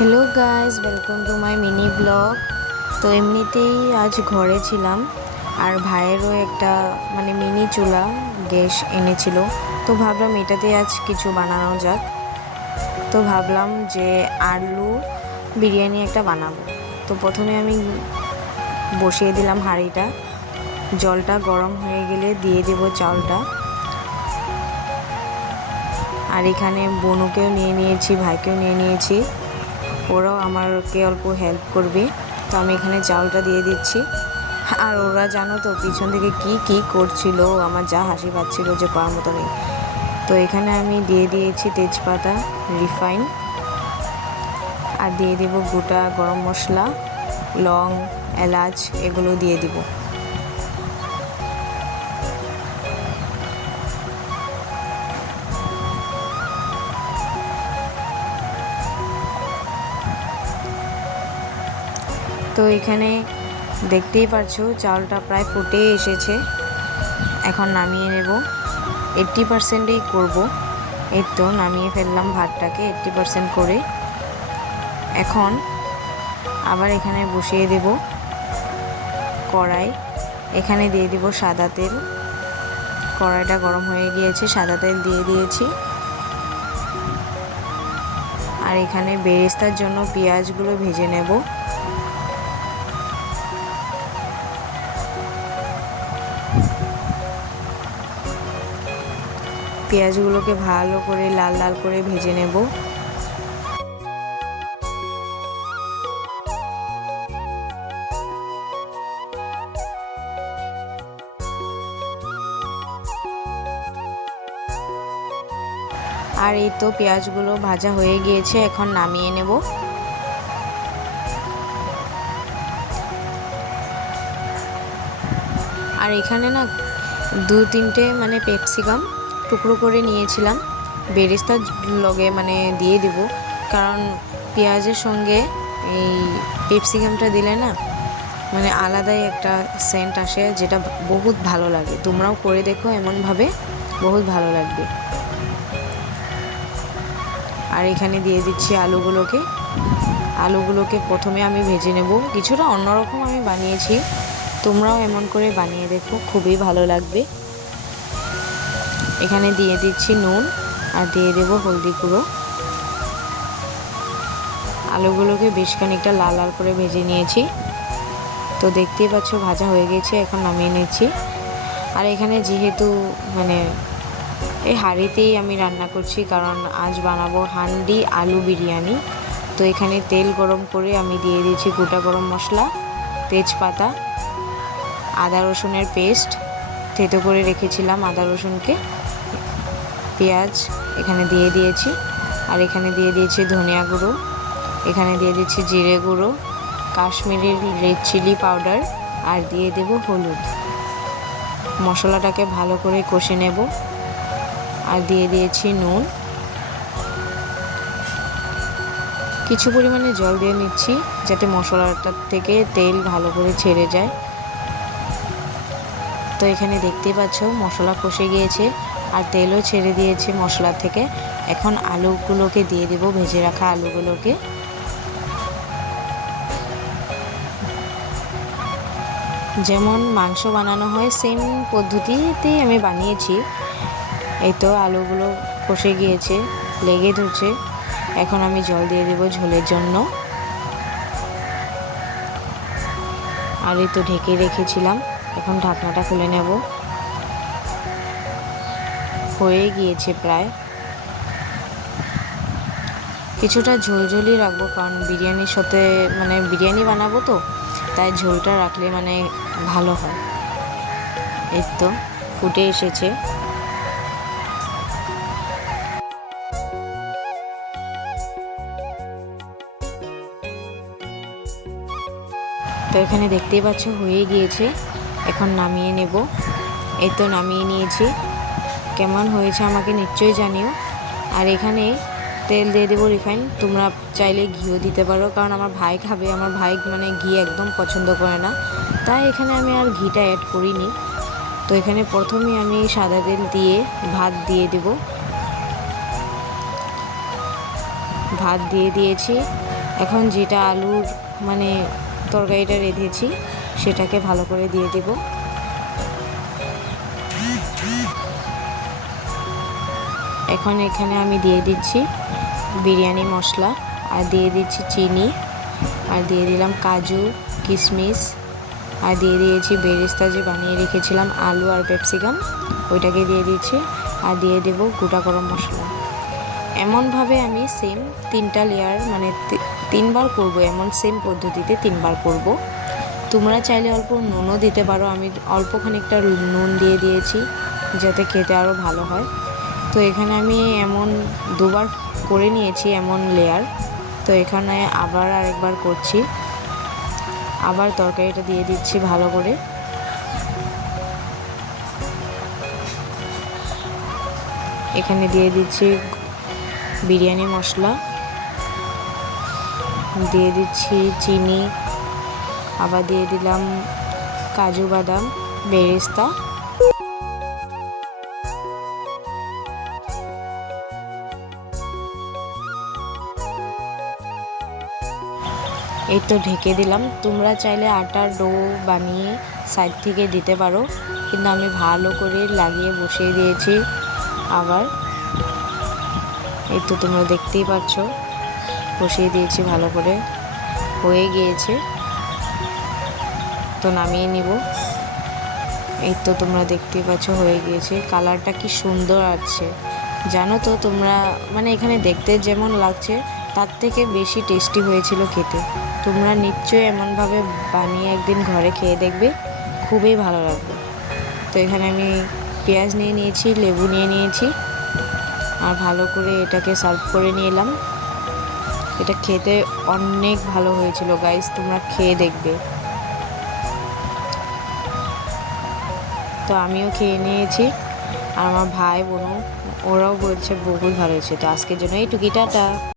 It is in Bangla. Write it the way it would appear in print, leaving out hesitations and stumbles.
Hello guys, welcome to my mini blog. তো এমনিতেই আজ ঘরে ছিলাম, আর ভাইয়েরও একটা মিনি চুলা গ্যাস এনেছিল। তো ভাবলাম এটাতে আজ কিছু বানানো যাক। তো ভাবলাম যে আলু বিরিয়ানি একটা বানাবো। তো প্রথমে আমি বসিয়ে দিলাম হাঁড়িটা, জলটা গরম হয়ে গেলে দিয়ে দেব চালটা। আর এখানে বোনকেও নিয়ে নিয়েছি, ভাইকেও নিয়ে নিয়েছি, ওরাও আমাকে অল্প হেল্প করবে। তো আমি এখানে চাউলটা দিয়ে দিচ্ছি। আর ওরা জানো তো পিছন থেকে কি করছিল, আমার যা হাসি পাচ্ছিল যে করার মতো নেই। তো এখানে আমি দিয়ে দিয়েছি তেজপাতা, রিফাইন, আর দিয়ে দেব গোটা গরম মশলা, লং, এলাচ, এগুলো দিয়ে দিব। তো এখানে দেখতেই পারছো চালটা প্রায় ফুটে এসেছে। এখন নামিয়ে নেব, 80%ই করবো। এই তো নামিয়ে ফেললাম ভাতটাকে 80% করে। এখন আবার এখানে বসিয়ে দেব কড়াই, এখানে দিয়ে দিব সাদা তেল। কড়াইটা গরম হয়ে গিয়েছে, সাদা তেল দিয়ে দিয়েছি। আর এখানে বেরেস্তার জন্য পেঁয়াজগুলো ভেজে নেব। পেঁয়াজগুলোকে ভালো করে লাল লাল করে ভেজে নেব। আর এই তো পেঁয়াজগুলো ভাজা হয়ে গিয়েছে, এখন নামিয়ে নেব। আর এখানে না 2-3টে পেপসিকাম টুকরো করে নিয়েছিলাম, বেরেস্তার লগে দিয়ে দিব। কারণ পেঁয়াজের সঙ্গে এই পেপসিকামটা দিলে না আলাদাই একটা সেন্ট আসে, যেটা বহুত ভালো লাগে। তোমরাও করে দেখো এমনভাবে, বহুত ভালো লাগবে। আর এখানে দিয়ে দিচ্ছি আলুগুলোকে প্রথমে আমি ভেজে নেব। কিছুটা অন্যরকম আমি বানিয়েছি, তোমরাও এমন করে বানিয়ে দেখো, খুবই ভালো লাগবে। এখানে দিয়ে দিচ্ছি নুন, আর দিয়ে দেব হলদি গুঁড়ো। আলুগুলোকে বেশ খানিকটা লাল লাল করে ভেজে নিয়েছি। তো দেখতেই পাচ্ছ ভাজা হয়ে গেছে, এখন নামিয়ে নিচ্ছি। আর এখানে যেহেতু এই হাঁড়িতেই আমি রান্না করছি, কারণ আজ বানাবো হান্ডি আলু বিরিয়ানি। তো এখানে তেল গরম করে আমি দিয়ে দিয়েছি গোটা গরম মশলা, তেজপাতা, আদা রসুনের পেস্ট, থেতো করে রেখেছিলাম আদা রসুনকে, পেঁয়াজ এখানে দিয়ে দিয়েছি। আর এখানে দিয়ে দিয়েছি ধনিয়া গুঁড়ো, এখানে দিয়ে দিচ্ছি জিরে গুঁড়ো, কাশ্মীরি রেড চিলি পাউডার, আর দিয়ে দেব হলুদ। মশলাটাকে ভালো করে কষে নেব। আর দিয়ে দিয়েছি নুন, কিছু পরিমাণে জল দিয়ে নিচ্ছি যাতে মশলাটার থেকে তেল ভালো করে ছেড়ে যায়। তো এখানে দেখতেই পাচ্ছ মশলা কষে গিয়েছে আর তেলও ছেড়ে দিয়েছে মশলা থেকে। এখন আলুগুলোকে দিয়ে দেব, ভেজে রাখা আলুগুলোকে। যেমন মাংস বানানো হয় সেম পদ্ধতিতেই আমি বানিয়েছি। এই তো আলুগুলো কষে গিয়েছে, লেগে ধরছে। এখন আমি জল দিয়ে দেব ঝোলের জন্য। আর এই তো ঢেকে রেখেছিলাম, এখন ঢাকনাটা খুলে নেব। হয়ে গিয়েছে প্রায়। কিছুটা ঝোলঝোলই রাখবো, কারণ বিরিয়ানির সাথে বিরিয়ানি বানাবো, তো তাই ঝোলটা রাখলে ভালো হয়। এই তো ফুটে এসেছে। তো এখানে দেখতেই পাচ্ছ হয়ে গিয়েছে, এখন নামিয়ে নেব। এই তো নামিয়ে নিয়েছি। কেমন হয়েছে আমাকে নিশ্চয়ই জানিও। আর এখানে তেল দিয়ে দেবো রিফাইন, তোমরা চাইলে ঘিও দিতে পারো, কারণ আমার ভাই খাবে। আমার ভাই ঘি একদম পছন্দ করে না, তাই এখানে আমি আর ঘিটা অ্যাড করিনি। তো এখানে প্রথমে আমি সাদা তেল দিয়ে ভাত দিয়ে দেব। ভাত দিয়ে দিয়েছি, এখন যেটা আলুর মানে তরকারিটা রেঁধেছি সেটাকে ভালো করে দিয়ে দেব। এখন এখানে আমি দিয়ে দিচ্ছি বিরিয়ানি মশলা, আর দিয়ে দিচ্ছি চিনি, আর দিয়ে দিলাম কাজু কিশমিশ, আর দিয়ে দিয়েছি বেরেস্তা যে বানিয়ে রেখেছিলাম আলু আর ক্যাপসিকাম, ওইটাকে দিয়ে দিচ্ছি, আর দিয়ে দেব গোটা গরম মশলা। এমনভাবে আমি সেম 3টা লেয়ার মানে 3বার করব, এমন সেম পদ্ধতিতে 3বার করব। তোমরা চাইলে অল্প নুনও দিতে পারো, আমি অল্প খানিকটা নুন দিয়ে দিয়েছি যাতে খেতে আরও ভালো হয়। তো এখানে আমি এমন 2বার করে নিয়েছি এমন লেয়ার। তো এখানে আবার আরেকবার করছি, আবার তরকারিটা দিয়ে দিচ্ছি ভালো করে। এখানে দিয়ে দিচ্ছি বিরিয়ানি মশলা, দিয়ে দিচ্ছি চিনি, আবার দিয়ে দিলাম কাজু বাদাম বেরেস্তা। এই তো ঢেকে দিলাম। তোমরা চাইলে আটার ডো বানিয়ে সাইড থেকে দিতে পারো, কিন্তু আমি ভালো করে লাগিয়ে বসিয়ে দিয়েছি। আবার এই তো তোমরা দেখতেই পাচ্ছ বসিয়ে দিয়েছি ভালো করে, হয়ে গিয়েছে। তো নামিয়ে নিব। এই তো তোমরা দেখতেই পাচ্ছ হয়ে গিয়েছে। কালারটা কি সুন্দর আসছে জানো তো তোমরা, মানে এখানে দেখতে যেমন লাগছে তার থেকে বেশি টেস্টি হয়েছিল খেতে। তোমরা নিশ্চয়ই এমনভাবে বানিয়ে একদিন ঘরে খেয়ে দেখবে, খুবই ভালো লাগবে। তো এখানে আমি পেঁয়াজ নিয়ে নিয়েছি, লেবু নিয়ে নিয়েছি, আর ভালো করে এটাকে সার্ভ করে নিলাম। এটা খেতে অনেক ভালো হয়েছিল গাইস, তোমরা খেয়ে দেখবে। তো আমিও খেয়ে নিয়েছি, আর আমার ভাই বোনও ওরাও বলছে বহুত ভালো হয়েছে। তো আজকের জন্য এইটুকুই, টাটা।